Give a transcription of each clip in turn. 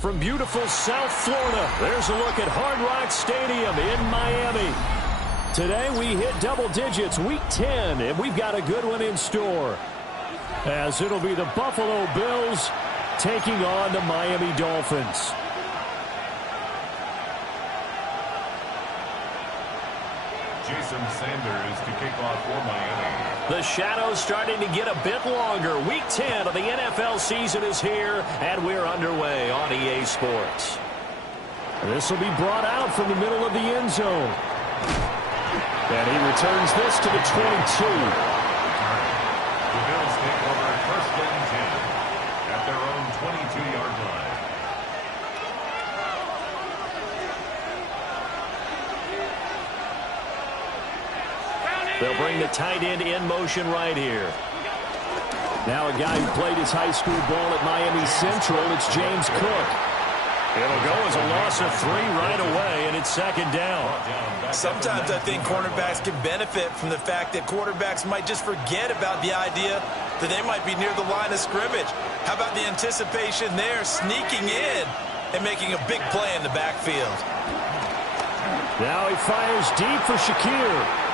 From beautiful South Florida, there's a look at Hard Rock Stadium in Miami. Today we hit double digits, week 10, and we've got a good one in store, as it'll be the Buffalo Bills taking on the Miami Dolphins. Jason Sanders to kick off for Miami. The shadow's starting to get a bit longer. Week 10 of the NFL season is here, and we're underway on EA Sports. This will be brought out from the middle of the end zone. And he returns this to the 22. The Bills take over first and 10 at their own 22-yard line. They'll bring the tight end in motion right here. Now a guy who played his high school ball at Miami Central, it's James Cook. It'll go as a loss of 3 right away, and it's second down. Sometimes I think cornerbacks can benefit from the fact that quarterbacks might just forget about the idea that they might be near the line of scrimmage. How about the anticipation there, sneaking in and making a big play in the backfield? Now he fires deep for Shakir.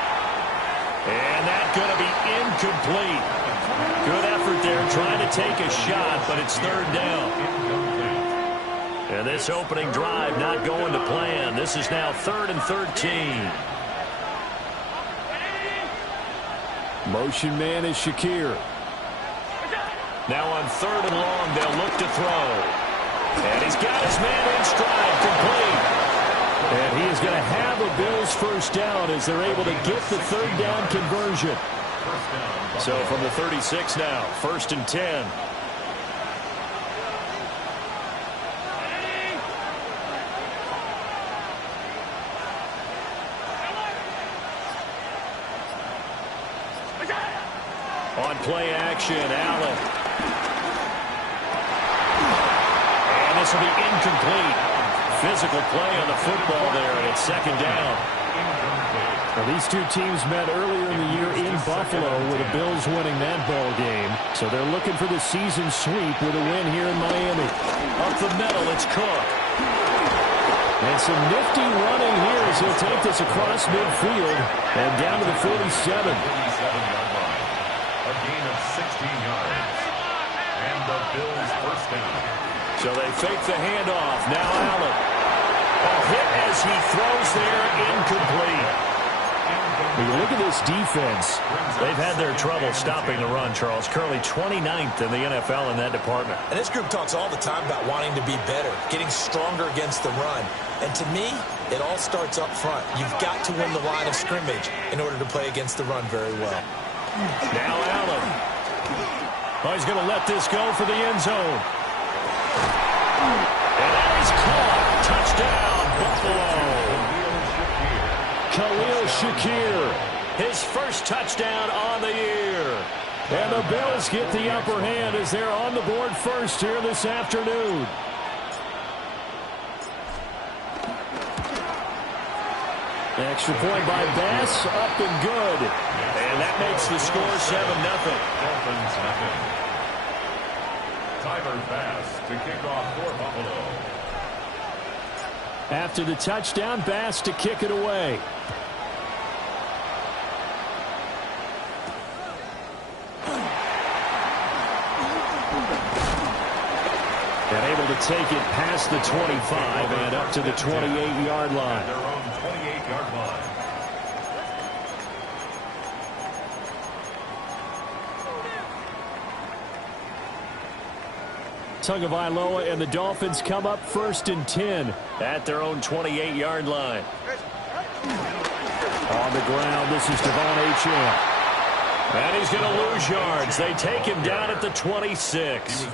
And that's going to be incomplete. Good effort there trying to take a shot, but it's third down. And this opening drive not going to plan. This is now 3rd and 13. Motion man is Shakir. Now on 3rd and long, they'll look to throw. And he's got his man in stride, complete. And he is going to have a Bills first down as they're able to get the third down conversion. So from the 36 now, 1st and 10. On play action, Allen. And this will be incomplete. Physical play on the football there, and it's 2nd down. Now, these two teams met earlier in the year in Buffalo with the Bills winning that ball game. So they're looking for the season sweep with a win here in Miami. Up the middle, it's Cook. And some nifty running here as he'll take this across midfield and down to the 47. A gain of 16 yards. And the Bills first down. So they fake the handoff. Now Allen. A hit as he throws there, incomplete. When you look at this defense, they've had their trouble stopping the run, Charles. Currently 29th in the NFL in that department. And this group talks all the time about wanting to be better, getting stronger against the run. And to me, it all starts up front. You've got to win the line of scrimmage in order to play against the run very well. Now Allen. Oh, he's going to let this go for the end zone. And that is caught. Touchdown, Buffalo. Khalil Shakir, his first touchdown on the year. And the Bills get the upper hand as they're on the board first here this afternoon. Extra point by Bass, up and good. And that makes the score 7-0. Dolphins nothing. Tyler Bass to kick off for Buffalo. After the touchdown, Bass to kick it away. And able to take it past the 25 and up to the 28-yard line. Their own 28-yard line. Tagovailoa and the Dolphins come up 1st and 10 at their own 28-yard line. On the ground, this is Devon Achane. And he's going to lose yards. They take him down at the 26.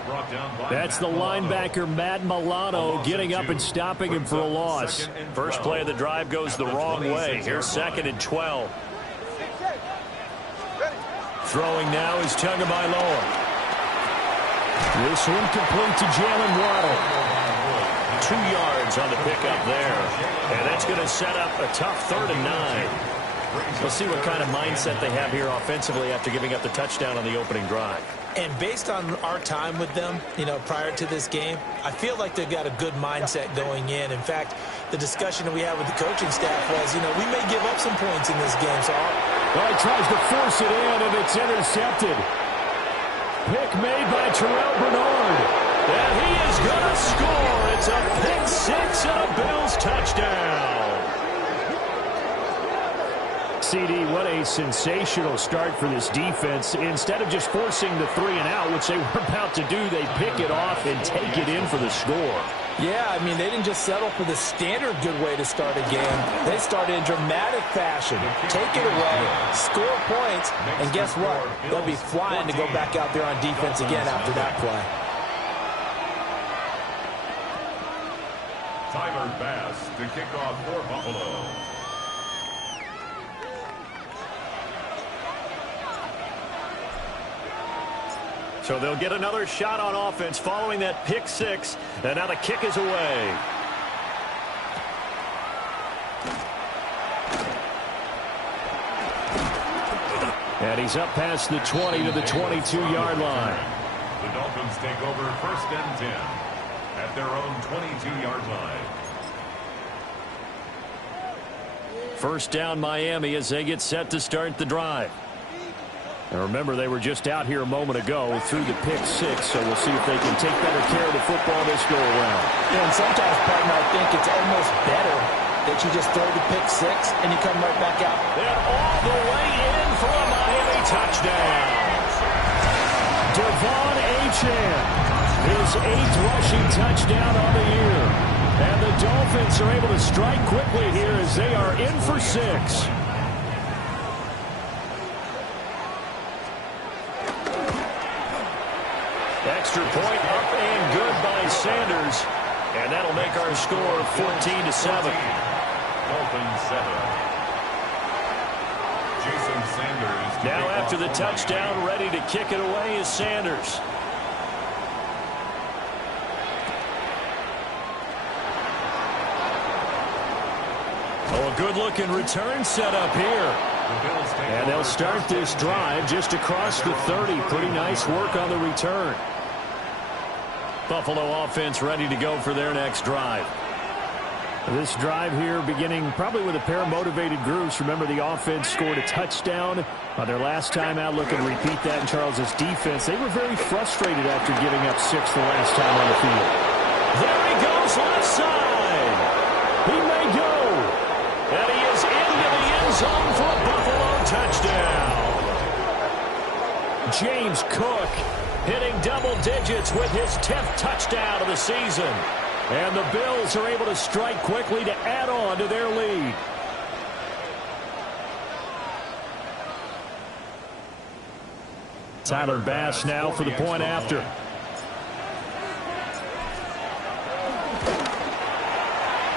That's the linebacker, Matt Milano, getting up and stopping him for a loss. First play of the drive goes the wrong way. Here's 2nd and 12. Throwing now is Tagovailoa. This one complete to Jalen Waddle. 2 yards on the pickup there. And that's going to set up a tough 3rd and 9. We'll see what kind of mindset they have here offensively after giving up the touchdown on the opening drive. And based on our time with them, prior to this game, I feel like they've got a good mindset going in. In fact, the discussion that we had with the coaching staff was, we may give up some points in this game. So well, he tries to force it in, and it's intercepted. Pick made by Terrell Bernard. And he is going to score. It's a pick six and a Bills touchdown. CD, what a sensational start for this defense. Instead of just forcing the 3 and out, which they were about to do, they pick it off and take it in for the score. Yeah, they didn't just settle for the standard good way to start a game. They started in dramatic fashion. Take it away, score points, and guess what? They'll be flying to go back out there on defense again after that play. Tyler Bass to kick off for Buffalo. So they'll get another shot on offense following that pick six. And now the kick is away. And he's up past the 20 to the 22-yard line. The Dolphins take over 1st and 10 at their own 22-yard line. First down Miami as they get set to start the drive. And remember, they were just out here a moment ago through the pick six, so we'll see if they can take better care of the football this go around. And sometimes, partner, I think it's almost better that you just throw the pick six and you come right back out. And all the way in for a Miami touchdown. Devon Achane, his 8th rushing touchdown on the year. And the Dolphins are able to strike quickly here as they are in for 6. Extra point up and good by Sanders. And that'll make our score 14-7. Dolphins 7. Jason Sanders. Now after the touchdown, ready to kick it away is Sanders. Oh, a good-looking return set up here. And they'll start this drive just across the 30. Pretty nice work on the return. Buffalo offense ready to go for their next drive. This drive here beginning probably with a pair of motivated groups. Remember, the offense scored a touchdown on their last time out. Looking to repeat that in Charles's defense. They were very frustrated after giving up 6 the last time on the field. There he goes left side. He may go. And he is into the end zone for a Buffalo touchdown. James Cook hitting double digits with his 10th touchdown of the season. And the Bills are able to strike quickly to add on to their lead. Tyler Bass now for the point after.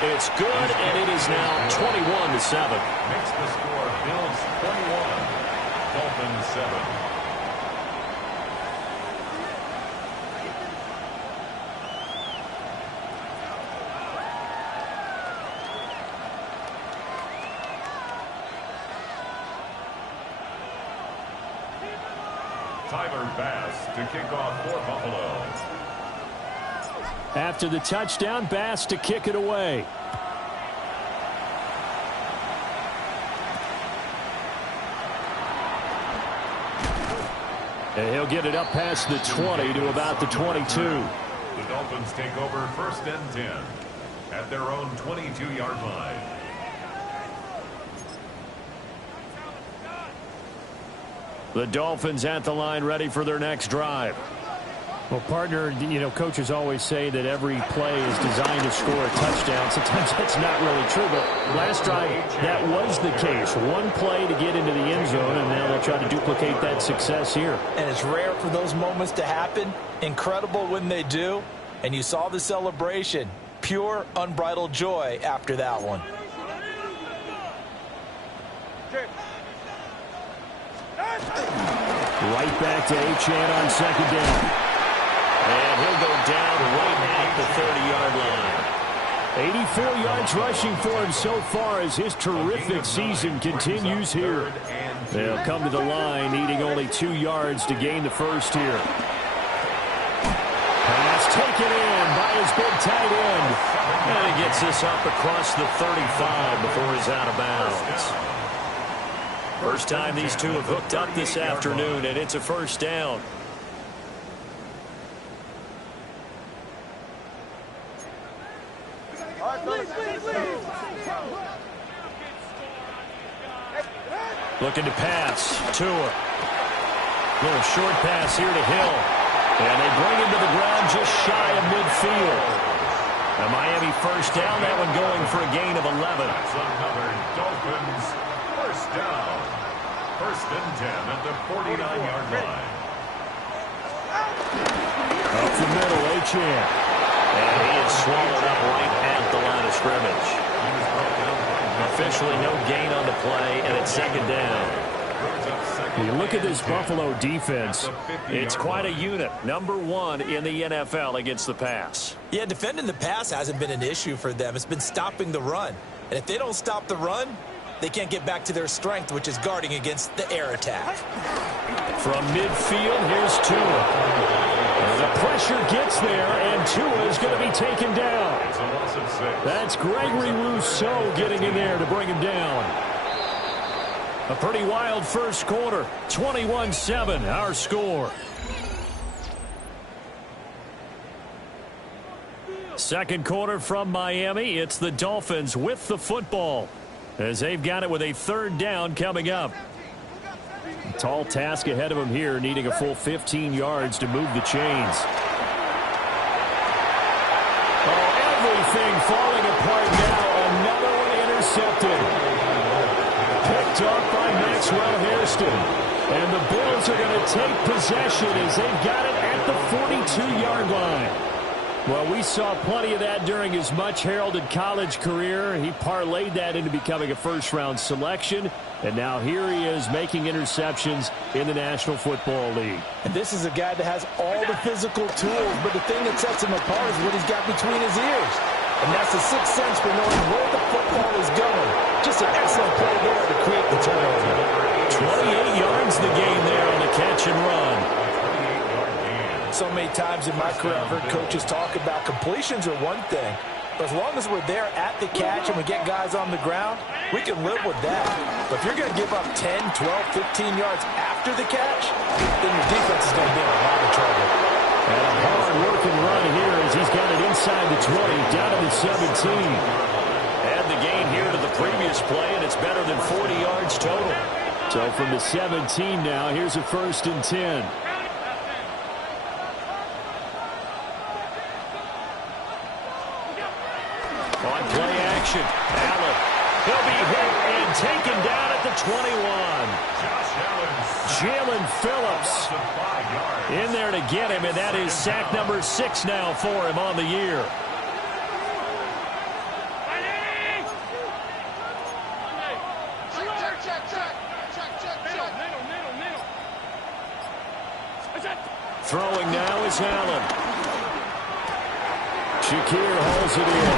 It's good, and it is now 21-7. Makes the score Bills 21, Dolphins 7. Tyler Bass to kick off for Buffalo. After the touchdown, Bass to kick it away. And he'll get it up past the 20 to about the 22. The Dolphins take over 1st and 10 at their own 22-yard line. The Dolphins at the line ready for their next drive. Well, partner, you know, coaches always say that every play is designed to score a touchdown. Sometimes that's not really true, but last drive, that was the case. One play to get into the end zone, and now they'll try to duplicate that success here. And it's rare for those moments to happen. Incredible when they do. And you saw the celebration. Pure, unbridled joy after that one. Right back to Achane on 2nd down. And he'll go down right at the 30-yard line. 84 yards rushing for him so far as his terrific season continues here. They'll come to the line needing only 2 yards to gain the first here. Pass taken in by his big tight end. And he gets this up across the 35 before he's out of bounds. First time these two have hooked up this afternoon, and it's a first down. Looking to pass. Tua. Little short pass here to Hill. And they bring him to the ground just shy of midfield. A Miami first down. That one going for a gain of 11. That's another Dolphins first down. 1st and 10 at the 49-yard line. Up the middle, Achane. And he is swallowed up right at the line of scrimmage. Officially no gain on the play, and it's 2nd down. You look at this Buffalo defense, it's quite a unit. Number 1 in the NFL against the pass. Yeah, defending the pass hasn't been an issue for them. It's been stopping the run. And if they don't stop the run, they can't get back to their strength, which is guarding against the air attack. From midfield, here's Tua. And the pressure gets there, and Tua is going to be taken down. It's a loss of 6. That's Gregory Rousseau getting in there to bring him down. A pretty wild first quarter. 21-7, our score. Second quarter from Miami. It's the Dolphins with the football, as they've got it with a 3rd down coming up. A tall task ahead of them here, needing a full 15 yards to move the chains. Oh, everything falling apart now. Another one intercepted. Picked off by Maxwell Hairston. And the Bills are going to take possession as they've got it at the 42-yard line. Well, we saw plenty of that during his much-heralded college career. He parlayed that into becoming a first-round selection. And now here he is making interceptions in the National Football League. And this is a guy that has all the physical tools, but the thing that sets him apart is what he's got between his ears. And that's the sixth sense for knowing where the football is going. Just an excellent play there to create the turnover. 28 yards the gain there on the catch and run. So many times in my career, I've heard coaches talk about completions are one thing. But as long as we're there at the catch and we get guys on the ground, we can live with that. But if you're going to give up 10, 12, 15 yards after the catch, then your defense is going to be in a lot of trouble. And a hard-working run here as he's got it inside the 20, down to the 17. Add the gain here to the previous play, and it's better than 40 yards total. So from the 17 now, here's a 1st and 10. On play action, Allen. He'll be hit and taken down at the 21. Jalen Phillips in there to get him, and that is sack number 6 now for him on the year. Throwing now is Allen. Shakir hauls it in.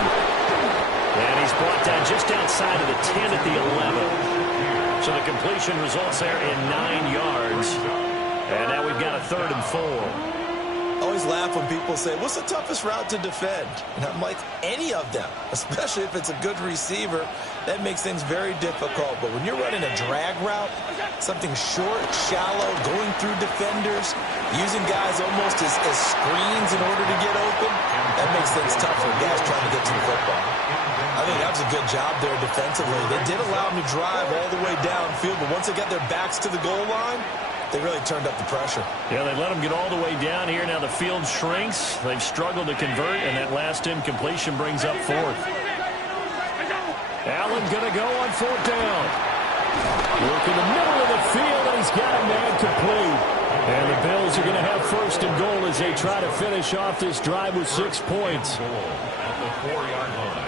And he's brought down just outside of the 10 at the 11. So the completion results there in 9 yards. And now we've got a 3rd and 4. I always laugh when people say, what's the toughest route to defend? And I'm like, any of them, especially if it's a good receiver. That makes things very difficult. But when you're running a drag route, something short, shallow, going through defenders, using guys almost as screens in order to get open, that makes things tough for guys trying to get to the football. I think that was a good job there defensively. They did allow them to drive all the way downfield, but once they got their backs to the goal line, they really turned up the pressure. Yeah, they let them get all the way down here. Now the field shrinks. They've struggled to convert, and that last incompletion brings up 4th. Allen going to go on 4th down. Work in the middle of the field, and he's got a man complete. And the Bills are going to have 1st and goal as they try to finish off this drive with 6 points. At the 4-yard line.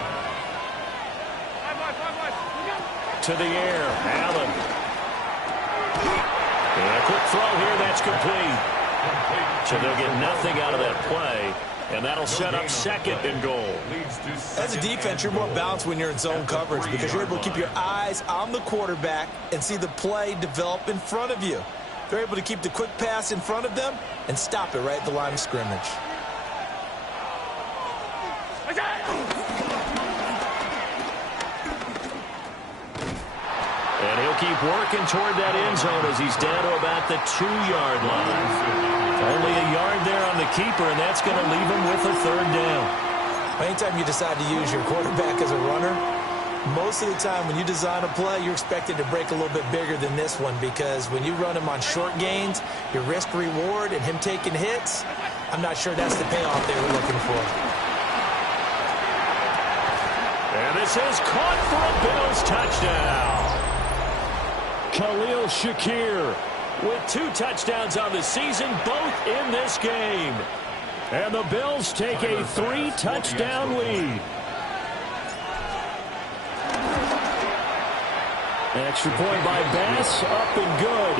To the air, Allen. And a quick throw here, that's complete. So they'll get nothing out of that play, and that'll set up 2nd and goal. As a defense, you're more balanced when you're in zone coverage because you're able to keep your eyes on the quarterback and see the play develop in front of you. They're able to keep the quick pass in front of them and stop it right at the line of scrimmage. And he'll keep working toward that end zone as he's down to about the 2-yard line. Only a yard there on the keeper, and that's going to leave him with a 3rd down. Anytime you decide to use your quarterback as a runner, most of the time when you design a play, you're expected to break a little bit bigger than this one because when you run him on short gains, your risk-reward and him taking hits, I'm not sure that's the payoff they were looking for. And this is caught for a Bills touchdown. Khalil Shakir with 2 touchdowns on the season, both in this game. And the Bills take a 3-touchdown lead. Extra point by Bass, up and good.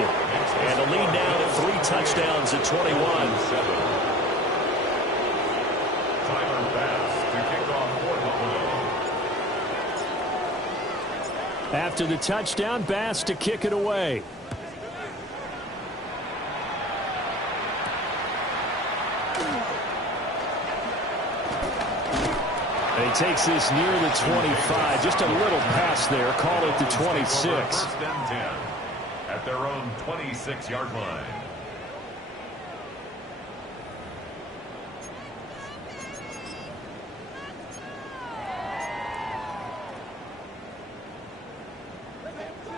And a lead now to 3 touchdowns at 21. After the touchdown, Bass to kick it away. And he takes this near the 25. Just a little pass there. Call it the 26. 1st and 10 at their own 26-yard line.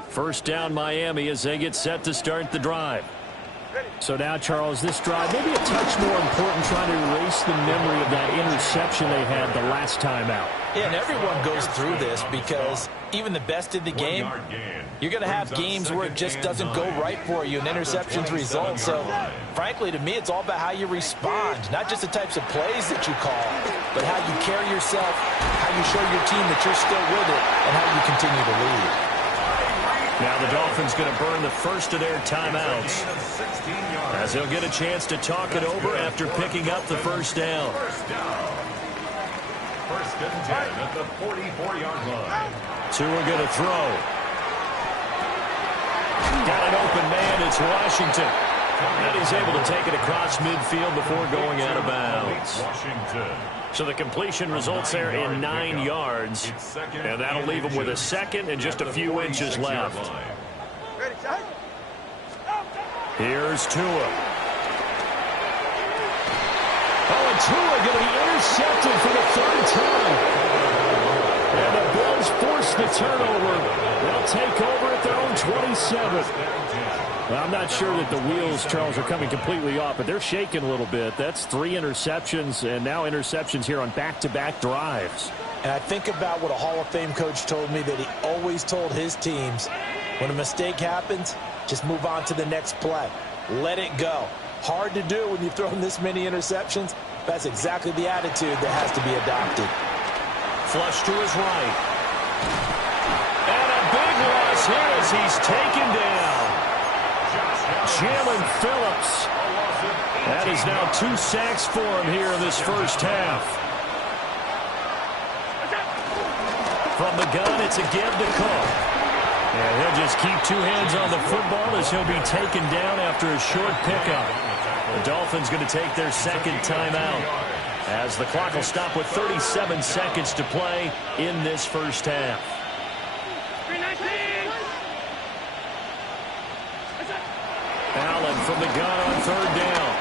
First down Miami as they get set to start the drive. So now, Charles, this drive maybe a touch more important, trying to erase the memory of that interception they had the last time out. Yeah, and everyone goes through this because even the best in the game, you're going to have games where it just doesn't go right for you and interceptions result. So, frankly, to me, it's all about how you respond, not just the types of plays that you call, but how you carry yourself, how you show your team that you're still with it, and how you continue to lead. Now the Dolphins going to burn the first of their timeouts as they'll get a chance to talk it over after picking up the first down. First and 10 at the 44-yard line. Tua going to throw. Got an open man. It's Washington. And he's able to take it across midfield before going out of bounds. So the completion results there in 9 yards. And that'll leave him with a second and just a few inches left. Here's Tua. Oh, and Tua going to be intercepted for the third time. And the Bills force the turnover. They'll take over at their own 27. Well, I'm not sure that the wheels, Charles, are coming completely off, but they're shaking a little bit. That's 3 interceptions, and now interceptions here on back-to-back drives. And I think about what a Hall of Fame coach told me that he always told his teams, when a mistake happens, just move on to the next play. Let it go. Hard to do when you've thrown this many interceptions. That's exactly the attitude that has to be adopted. Flush to his right. And a big loss here as he's taken down. Jalen Phillips. That is now 2 sacks for him here in this first half. From the gun, it's a give to Cook. And he'll just keep 2 hands on the football as he'll be taken down after a short pickup. The Dolphins going to take their second timeout as the clock will stop with 37 seconds to play in this first half. Allen from the gun on third down.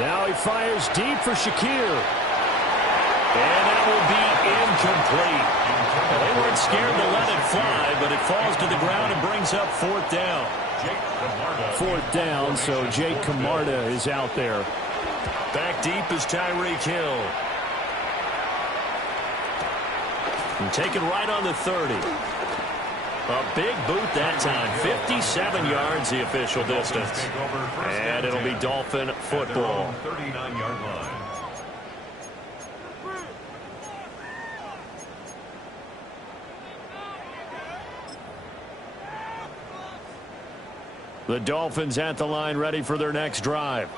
Now he fires deep for Shakir. And that will be incomplete. Well, they weren't scared to let it fly, but it falls to the ground and brings up fourth down. Fourth down, so Jake Camarda is out there. Back deep is Tyreek Hill. And taken right on the 30. A big boot that time. 57 yards the official distance. And it'll be Dolphin football. 39-yard line. The Dolphins at the line ready for their next drive.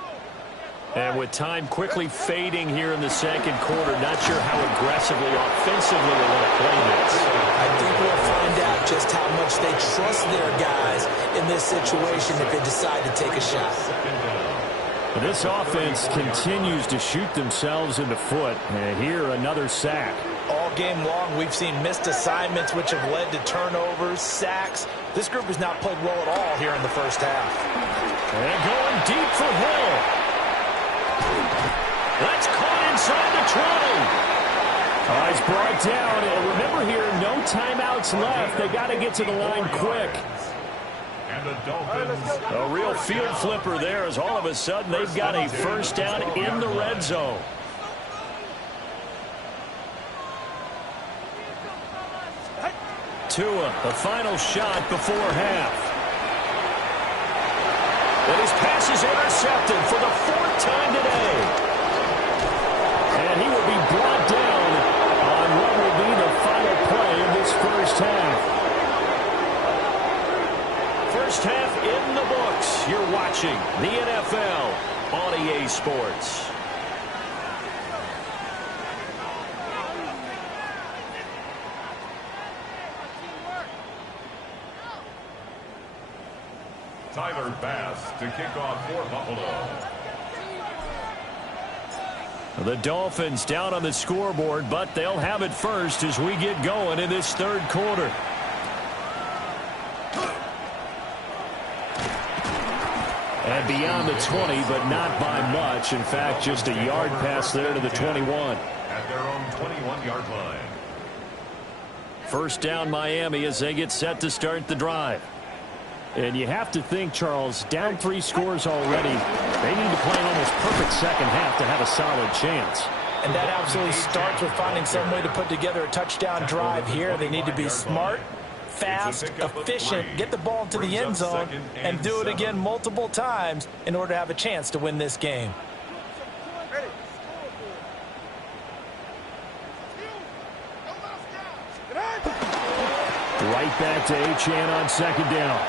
And with time quickly fading here in the second quarter, not sure how aggressively, offensively they want to play this. I think we'll find out just how much they trust their guys in this situation if they decide to take a shot. This offense continues to shoot themselves in the foot. And here, another sack. All game long, we've seen missed assignments, which have led to turnovers, sacks. This group has not played well at all here in the first half. And going deep for Hill. That's caught inside the 20. Oh, he's brought down. And remember here, no timeouts left. They got to get to the line quick. And the Dolphins. A real field flipper there as all of a sudden they've got a first down in the red zone. Tua, the final shot before half. And his pass is intercepted for the 4th time today. And he will be brought down on what will be the final play of this first half. First half in the books. You're watching the NFL on EA Sports. Tyler Bass to kick off for Buffalo. The Dolphins down on the scoreboard, but they'll have it first as we get going in this third quarter. And beyond the 20, but not by much. In fact, just a yard pass there to the 21. At their own 21-yard line. First down Miami as they get set to start the drive. And you have to think, Charles, down 3 scores already. They need to play an almost perfect second half to have a solid chance. And that absolutely starts with finding some way to put together a touchdown drive here. They need to be smart, fast, efficient, get the ball into the end zone, and do it again multiple times in order to have a chance to win this game. Right back to Achane on second down.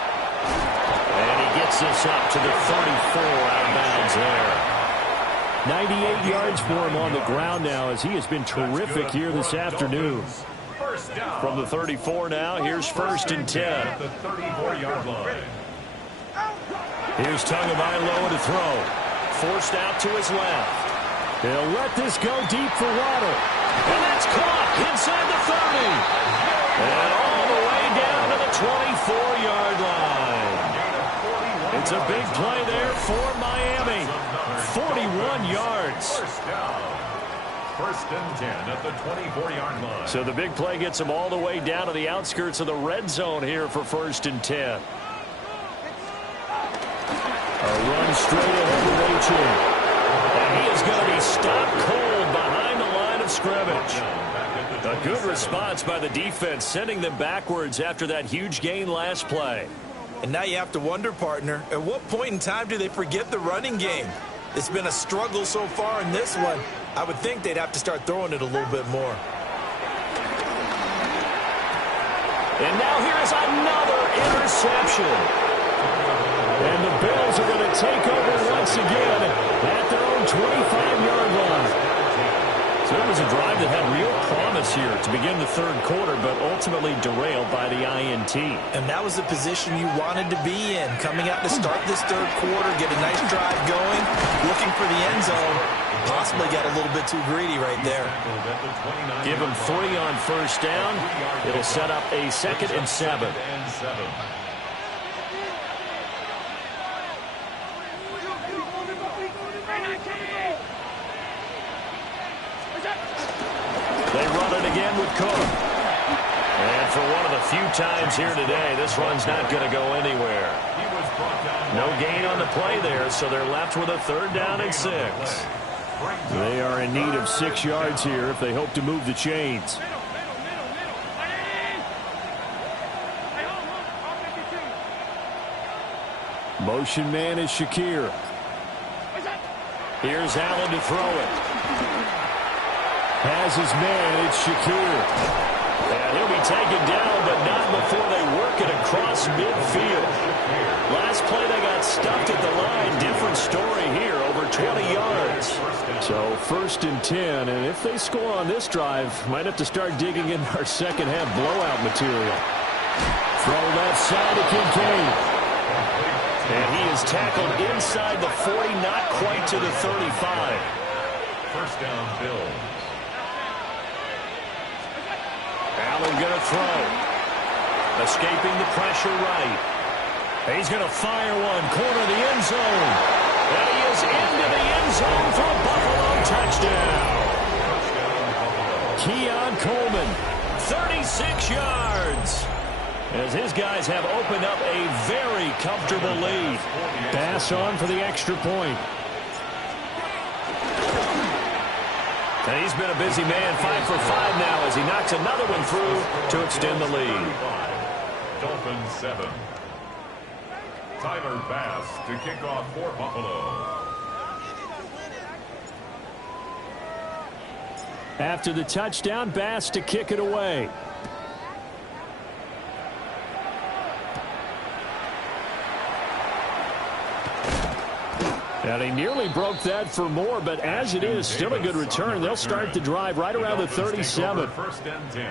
And he gets this up to the 34 out of bounds there. 98 yards for him on the ground now as he has been terrific here this afternoon. From the 34 now, here's 1st and 10. The 34-yard line. Here's Tagovailoa to throw. Forced out to his left. He'll let this go deep for Waddle. And that's caught inside the 30. And all the way down to the 24-yard line. It's a big play there for Miami. 41 yards. First and 10 at the 24-yard line. So the big play gets him all the way down to the outskirts of the red zone here for 1st and 10. A run straight ahead with Achane. And he is going to be stopped cold behind the line of scrimmage. A good response by the defense, sending them backwards after that huge gain last play. And now you have to wonder, partner, at what point in time do they forget the running game? It's been a struggle so far in this one. I would think they'd have to start throwing it a little bit more. And now here is another interception. And the Bills are going to take over once again at their own 25-yard line. So it was a drive that had real promise here to begin the 3rd quarter, but ultimately derailed by the INT. And that was the position you wanted to be in, coming out to start this 3rd quarter, get a nice drive going, looking for the end zone. Possibly got a little bit too greedy right there. Give him 3 on 1st down. It'll set up a 2nd and 7. They run it again with Cook. And for one of the few times here today, this run's not going to go anywhere. No gain on the play there, so they're left with a 3rd down and 6. They are in need of 6 yards here if they hope to move the chains. Motion man is Shakir. Here's Allen to throw it. Has his man, it's Shakir. And he'll be taken down, but not before they work it across midfield. Last play they got stuffed at the line. Different story here, over 20 yards. So 1st and 10, and if they score on this drive, might have to start digging in our second half blowout material. Throw left side to Kincaid. And he is tackled inside the 40, not quite to the 35. First down, Bills. Allen going to throw. Escaping the pressure right. He's going to fire one, corner of the end zone. And he is into the end zone for a Buffalo touchdown. Keon Coleman, 36 yards. As his guys have opened up a very comfortable lead. Pass on for the extra point. And he's been a busy man, 5 for 5 now as he knocks another one through to extend the lead. Dolphins 7. Tyler Bass to kick off for Buffalo. After the touchdown, Bass to kick it away. And he nearly broke that for more, but as it is, still a good return. They'll start the drive right around the 37. First and 10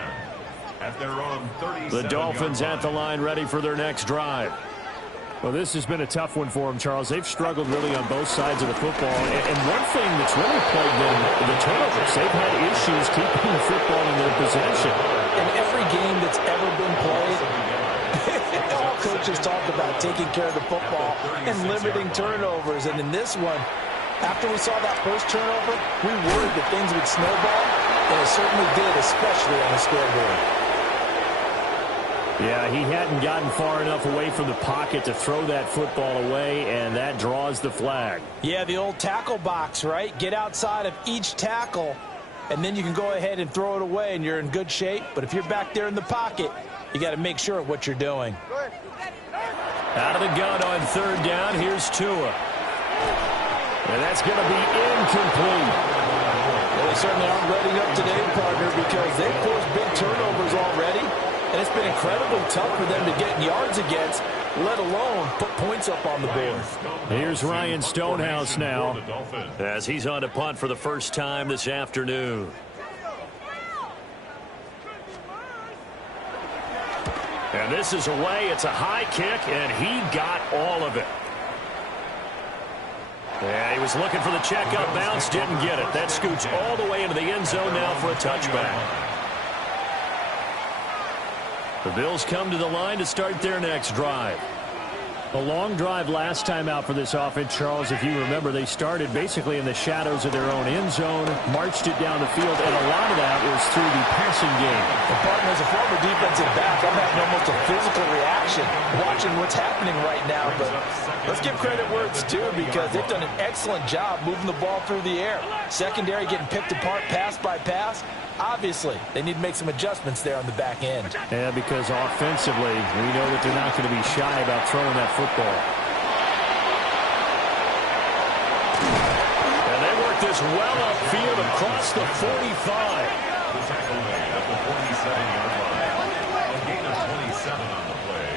at their own 37. The Dolphins at the line ready for their next drive. Well, this has been a tough one for them, Charles. They've struggled really on both sides of the football. And one thing that's really plagued them, the turnovers. They've had issues keeping the football in their possession. In every game that's ever been played, all coaches talk about taking care of the football and limiting turnovers. And in this one, after we saw that first turnover, we worried that things would snowball, and it certainly did, especially on the scoreboard. Yeah, he hadn't gotten far enough away from the pocket to throw that football away, and that draws the flag. Yeah, the old tackle box, right? Get outside of each tackle, and then you can go ahead and throw it away, and you're in good shape. But if you're back there in the pocket, you got to make sure of what you're doing. Out of the gun on third down, here's Tua. And that's going to be incomplete. Well, they certainly aren't letting up today, partner, because they've forced big turnovers already, and it's been incredibly tough for them to get yards against, let alone put points up on the board. Here's Ryan Stonehouse now, as he's on to punt for the first time this afternoon. And this is away. It's a high kick, and he got all of it. Yeah, he was looking for the check-up bounce, didn't get it. That scoots all the way into the end zone now for a touchback. The Bills come to the line to start their next drive. A long drive last time out for this offense, Charles. If you remember, they started basically in the shadows of their own end zone, marched it down the field, and a lot of that was through the passing game. The partner, as a former defensive back, I'm having almost a physical reaction watching what's happening right now. But let's give credit where it's due, because they've done an excellent job moving the ball through the air. Secondary getting picked apart pass by pass. Obviously, they need to make some adjustments there on the back end. Yeah, because offensively, we know that they're not going to be shy about throwing that football. And they work this well upfield across the 45. The tackle made at the 47-yard line. A gain of 27 on the play.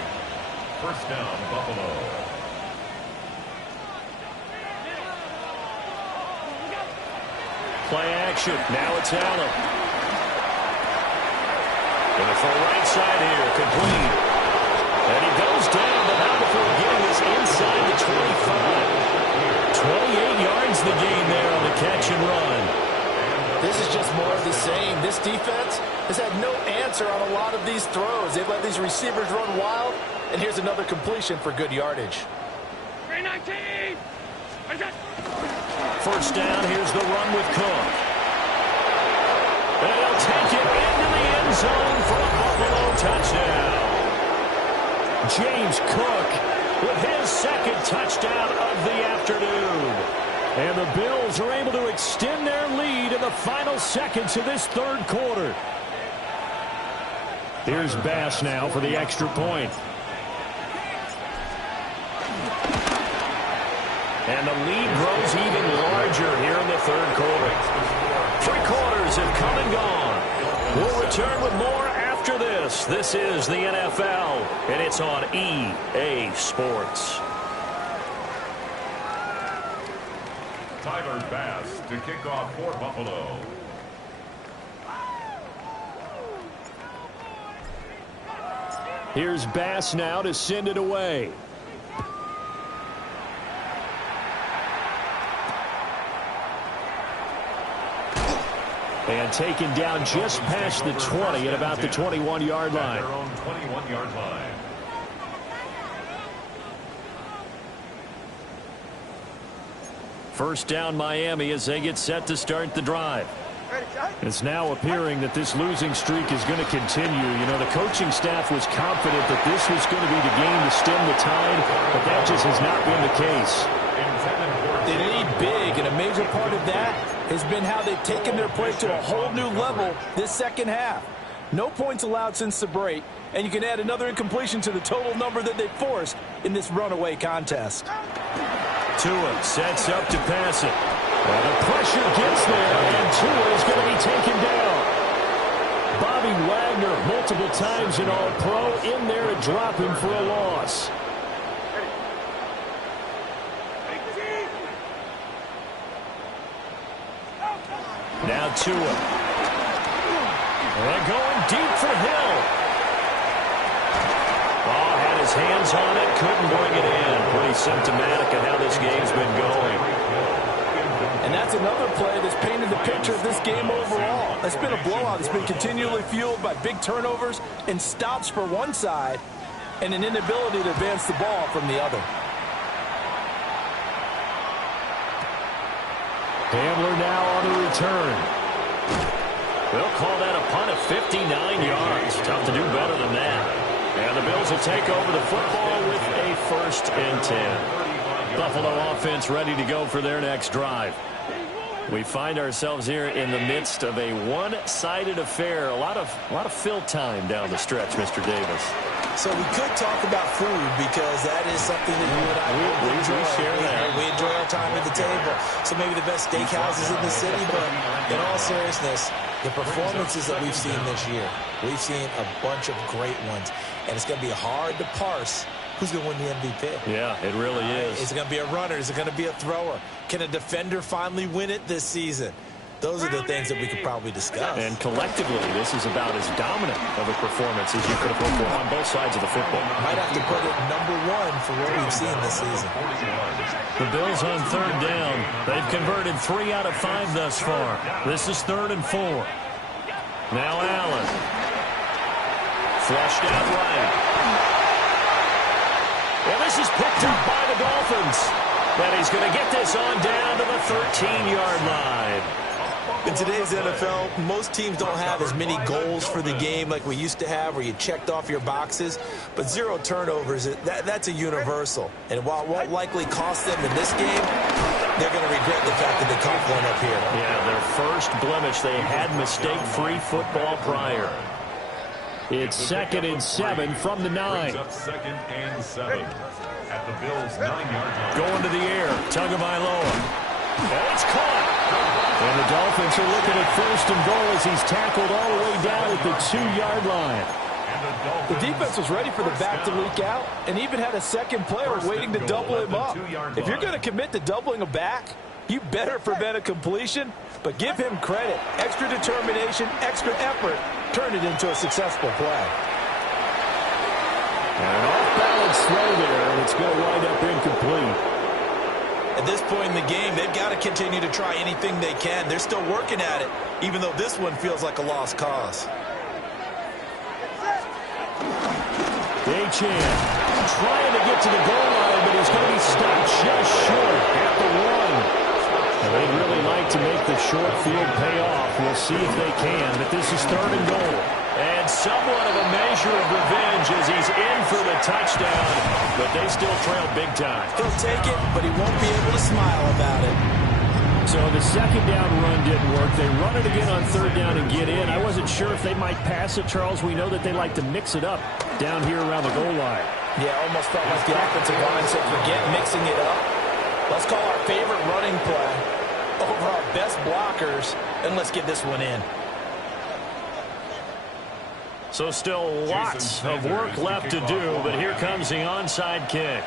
First down, Buffalo. Play action. Now it's Allen. Going to throw right side here. Complete. And he goes down, but not before getting this inside the 25. 28 yards the gain there on the catch and run. This is just more of the same. This defense has had no answer on a lot of these throws. They've let these receivers run wild, and here's another completion for good yardage. 319! First down, here's the run with Cook. And he'll take it into the end zone for a Buffalo touchdown. James Cook with his second touchdown of the afternoon. And the Bills are able to extend their lead in the final seconds of this third quarter. Here's Bass now for the extra point. And the lead grows even larger here in the third quarter. 3 quarters have come and gone. We'll return with more after this. This is the NFL, and it's on EA Sports. Tyler Bass to kick off for Buffalo. Here's Bass now to send it away. And taken down just past the 20 at about the 21-yard line. Their own 21-yard line. First down Miami as they get set to start the drive. It's now appearing that this losing streak is going to continue. You know, the coaching staff was confident that this was going to be the game to stem the tide, but that just has not been the case. They lead big, and a major part of that has been how they've taken their play to a whole new level this second half. No points allowed since the break, and you can add another incompletion to the total number that they forced in this runaway contest. Tua sets up to pass it. And the pressure gets there, and Tua is going to be taken down. Bobby Wagner, multiple times in All-Pro, in there to drop him for a loss. Now Tua. And going deep for Hill. Oh, had his hands on it, couldn't bring it in. Pretty symptomatic of how this game's been going. And that's another play that's painted the picture of this game overall. It's been a blowout. It's been continually fueled by big turnovers and stops for one side and an inability to advance the ball from the other. Hamler now on the return. They'll call that a punt of 59 yards. Tough to do better than that. And the Bills will take over the football with a 1st and 10. Buffalo offense ready to go for their next drive. We find ourselves here in the midst of a one-sided affair. A lot of fill time down the stretch, Mr. Davis. So we could talk about food because that is something that you and I enjoy. share that. We enjoy our time at the table. So maybe the best steakhouses in the city, but in all seriousness, the performances that we've seen this year, we've seen a bunch of great ones, and it's going to be hard to parse who's going to win the MVP. Yeah, it really is. Is it going to be a runner? Is it going to be a thrower? Can a defender finally win it this season? Those are the things that we could probably discuss. And collectively, this is about as dominant of a performance as you could have hoped for on both sides of the football. Might have to put it #1 for what we've seen this season. The Bills on 3rd down. They've converted 3 out of 5 thus far. This is 3rd and 4. Now Allen. Flushed out right. And this is picked up by the Dolphins. And he's going to get this on down to the 13-yard line. In today's NFL, most teams don't have as many goals for the game like we used to have where you checked off your boxes. But 0 turnovers, that's a universal. And while it won't likely cost them in this game, they're going to regret the fact that they caught one up here. Yeah, their first blemish. They had mistake-free football prior. It's 2nd and 7 from the 9. Up 2nd and 7 at the Bills' 9-yard line. Going to the air. Tagovailoa. And it's caught. And the Dolphins are looking at 1st and goal as he's tackled all the way down at the 2-yard line. The defense was ready for the back to leak out and even had a second player waiting to double him up. If you're going to commit to doubling a back, you better prevent a completion, but give him credit. Extra determination, extra effort, turn it into a successful play. And an off-balance throw there, and it's going to wind up incomplete. At this point in the game, they've got to continue to try anything they can. They're still working at it, even though this one feels like a lost cause. Achane trying to get to the goal line, but he's going to be stopped just short at the 1. And they'd really like to make the short field pay off. We'll see if they can, but this is 3rd and goal. And somewhat of a measure of revenge as he's in for the touchdown, but they still trail big time. He'll take it, but he won't be able to smile about it. So the 2nd down run didn't work. They run it again on 3rd down and get in. I wasn't sure if they might pass it, Charles. We know that they like to mix it up down here around the goal line. Yeah, almost felt like the offensive line said, forget mixing it up. Let's call our favorite running play over our best blockers, and let's get this one in. So still lots of work left to do, but here comes the onside kick.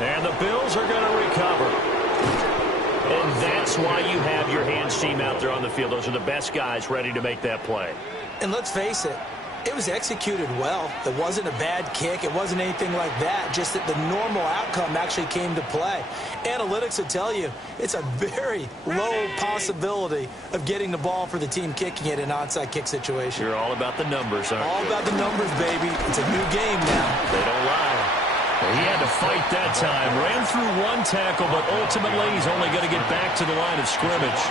And the Bills are going to recover. And that's why you have your hands team out there on the field. Those are the best guys ready to make that play. And let's face it, it was executed well. It wasn't a bad kick. It wasn't anything like that. Just that the normal outcome actually came to play. Analytics will tell you it's a very low possibility of getting the ball for the team kicking it in an onside kick situation. You're all about the numbers, aren't you? All about the numbers, baby. It's a new game now. They don't lie. He had to fight that time. Ran through one tackle, but ultimately he's only going to get back to the line of scrimmage.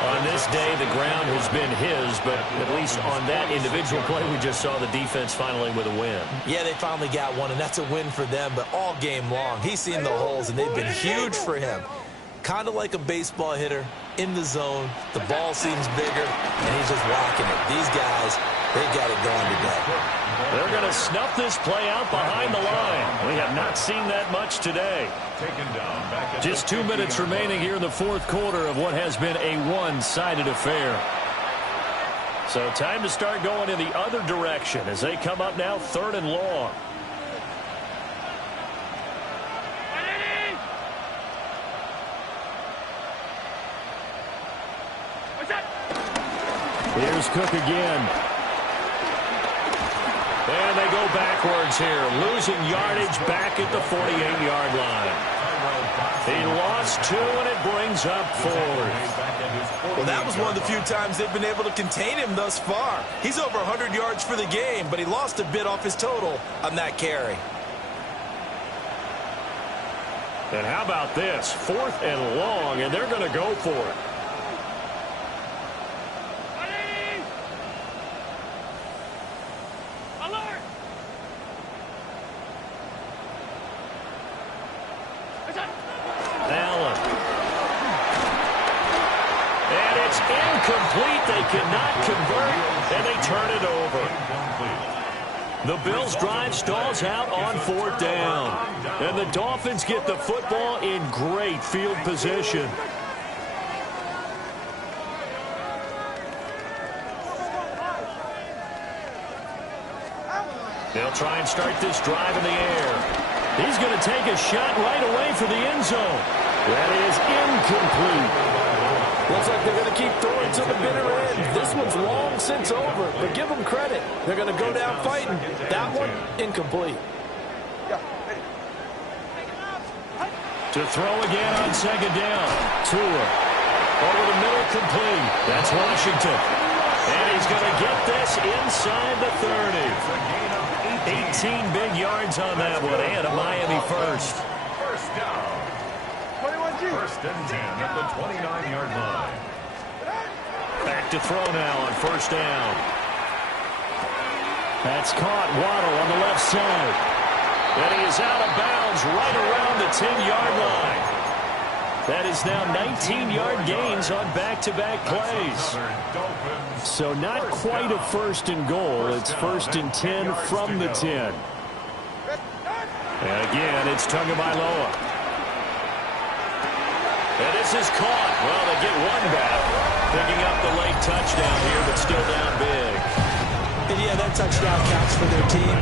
On this day, the ground has been his, but at least on that individual play, we just saw the defense finally with a win. Yeah, they finally got one, and that's a win for them, but all game long, he's seen the holes, and they've been huge for him. Kind of like a baseball hitter in the zone. The ball seems bigger, and he's just whacking it. These guys, they got it going today. They're going to snuff this play out behind the line. We have not seen that much today. Just 2 minutes remaining here in the 4th quarter of what has been a one-sided affair. So time to start going in the other direction as they come up now 3rd and long. Here's Cook again. And they go backwards here, losing yardage back at the 48-yard line. He lost 2, and it brings up 4th. Well, that was one of the few times they've been able to contain him thus far. He's over 100 yards for the game, but he lost a bit off his total on that carry. And how about this? 4th and long, and they're going to go for it. Ready! Alert! Allen. And it's incomplete. They cannot convert, and they turn it over. The Bills' drive stalls out on 4th down. And the Dolphins get the football in great field position. They'll try and start this drive in the air. He's going to take a shot right away for the end zone. That is incomplete. Looks like they're going to keep throwing to the bitter end. This one's long since over, but give them credit. They're going to go down fighting. That one, incomplete. To throw again on 2nd down. Tua. Over the middle, complete. That's Washington. And he's going to get this inside the 30. 18 big yards on that one, and a Miami first. First down. 1st and 10 at the 29-yard line. Back to throw now on 1st down. That's caught. Waddle on the left side. And he is out of bounds right around the 10-yard line. That is now 19-yard gains on back-to-back plays. So not quite a 1st and goal. It's 1st and 10 from the 10. And again, it's Tagovailoa. And this is caught. Well, they get one back. Picking up the late touchdown here, but still down big. And yeah, that touchdown counts for their team,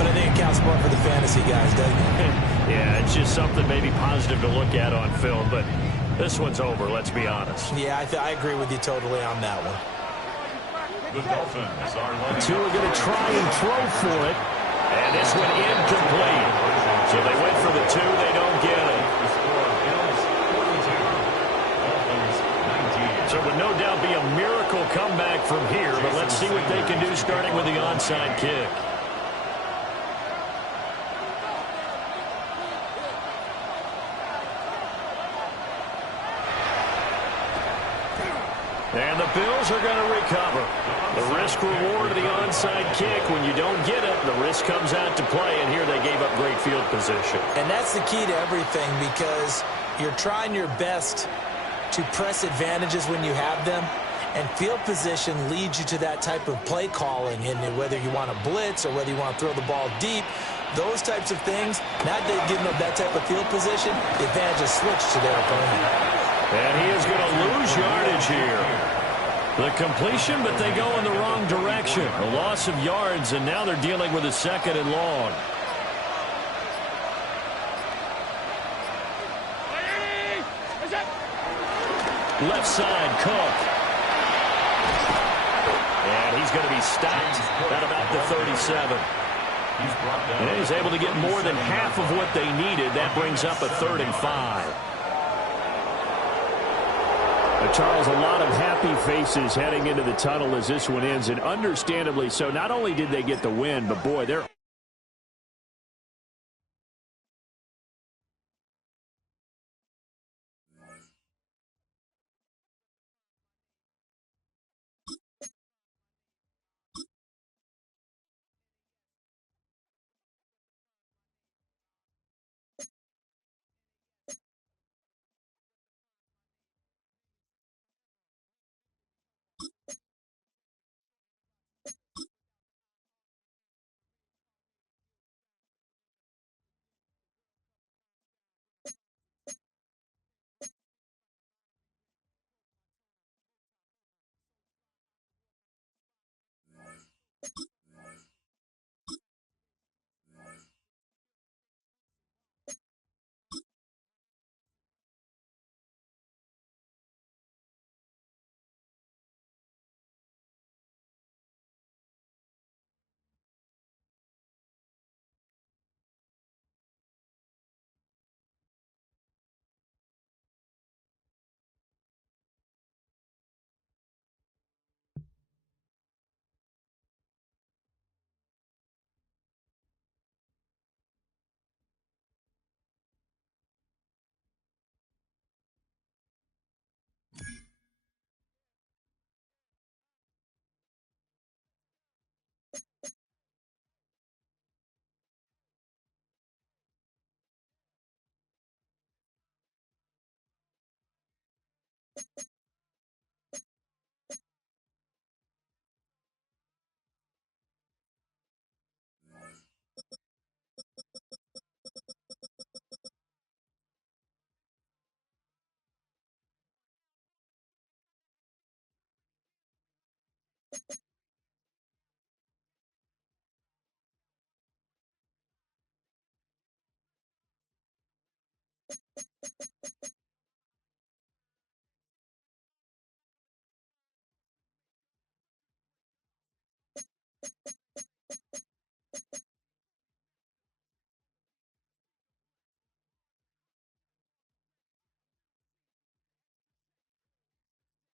but I think it counts more for the fantasy guys, doesn't it? Yeah, it's just something maybe positive to look at on film, but this one's over, let's be honest. Yeah, I agree with you totally on that one. The Dolphins are Two are going to try and throw for it, and this one incomplete. So they went for the 2, they don't get it. So it would no doubt be a miracle comeback from here, but let's see what they can do starting with the onside kick. And the Bills are going to recover. The risk-reward of the onside kick, when you don't get it, the risk comes out to play, and here they gave up great field position. And that's the key to everything, because you're trying your best to press advantages when you have them, and field position leads you to that type of play calling, and whether you want to blitz or whether you want to throw the ball deep, those types of things, now that they've given up that type of field position, the advantage is switched to their opponent. And he is going to lose yardage here. The completion, but they go in the wrong direction. A loss of yards, and now they're dealing with a 2nd and long. Left side, Cook. And he's going to be stopped at about the 37. And he's able to get more than half of what they needed. That brings up a 3rd and 5. Charles, a lot of happy faces heading into the tunnel as this one ends, and understandably so. Not only did they get the win, but boy, they're